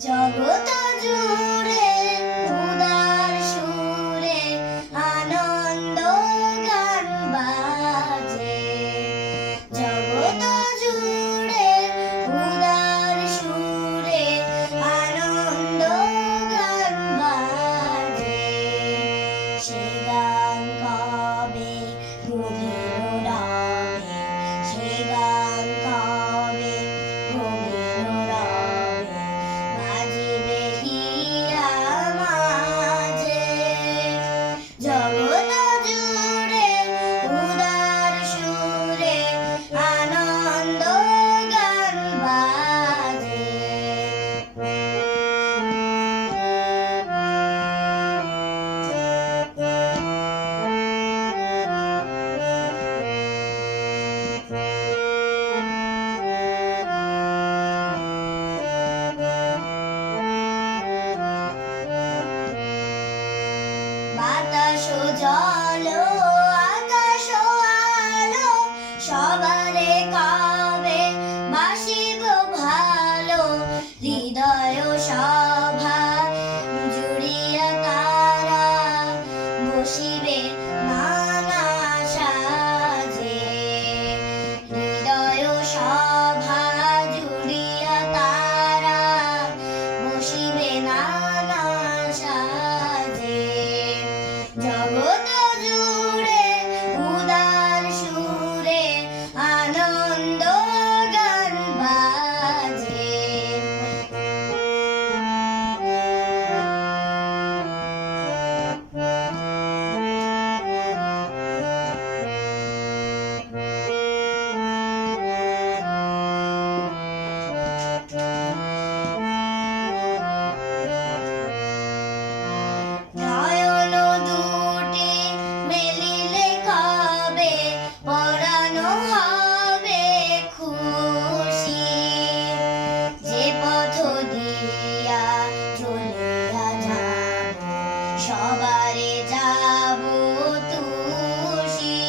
জগৎ জুড়ে উদার সুরে আনন্দ গান বাজে। জগৎ জুড়ে উদার সুরে আনন্দ গান বাজে। সে গান কবে গভীর রবে, সে গান কবে গভীর রবে, বাজিবে হিয়া মাঝে। জগৎ জুড়ে উদার সুরে আনন্দ গান বাজে। বাতাস জল আকাশ আলো সবারে কবে বাসিব ভালো। হৃদয় সভা জুড়িয়া তারা বসিবে নানা সাজে। হৃদয় সভা জুড়িয়া তারা বসিবে নানা সাজে। জগৎ জুড়ে উদার সুরে আনন্দ গান বাজে। নয়ন দুটি মেলিলে কবে পরাণ হবে খুশি। যে পথ দিয়া চলিয়া যাব সবারে যাব তুষি।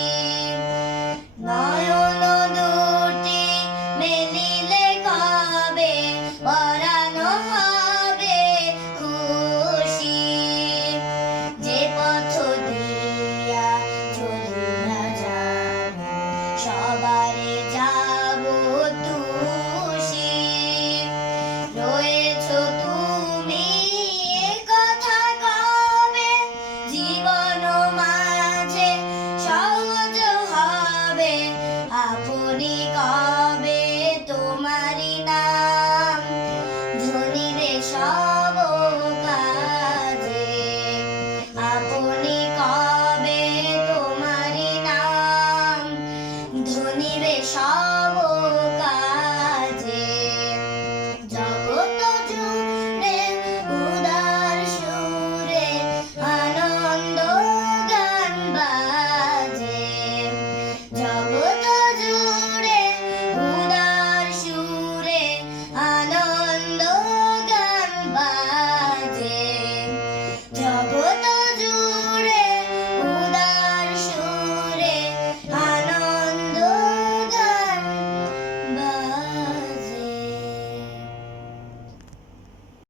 নয়ন দুটি মেলিলে কবে পরাণ হবে খুশি। যে পথ দিয়া চলিয়া যাব সবারে যাব তুষি। রয়েছ তুমি এ কথা কবে জীবন মাঝে সহজ হবে। আপনি কবে তোমারি নাম ধনিবে সব কাজে। আপনি কবে তোমারি নাম ধনিবে সব কাজে।